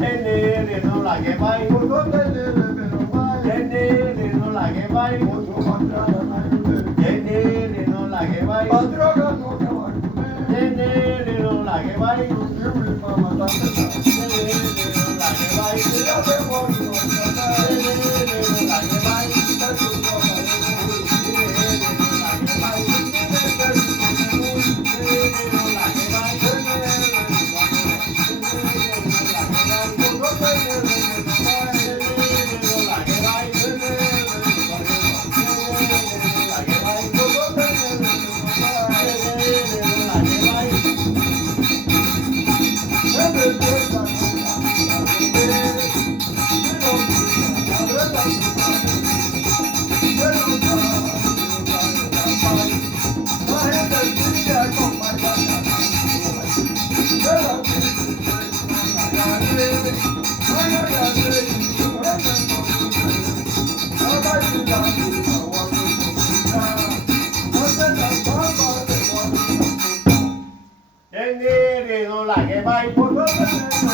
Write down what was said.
એને રેનો લાગે ભાઈ મોટો લઈને લેવેનો ભાઈ એને રેનો લાગે ભાઈ મોટો મંત્રા નાયું એને રેનો લાગે ભાઈ ભદ્રો ગાનો કવાડું એને રેનો લાગે ભાઈ જીવડી મામા તાતા એને રેનો લાગે ભાઈ યાદે મોટો મંત્રા એને રેનો લાગે ભાઈ તતુ એને રેનો લાગે ભાઈ રેનો લાગે ભાઈ લાગે ભાઈ મોટો લાગે ભાઈ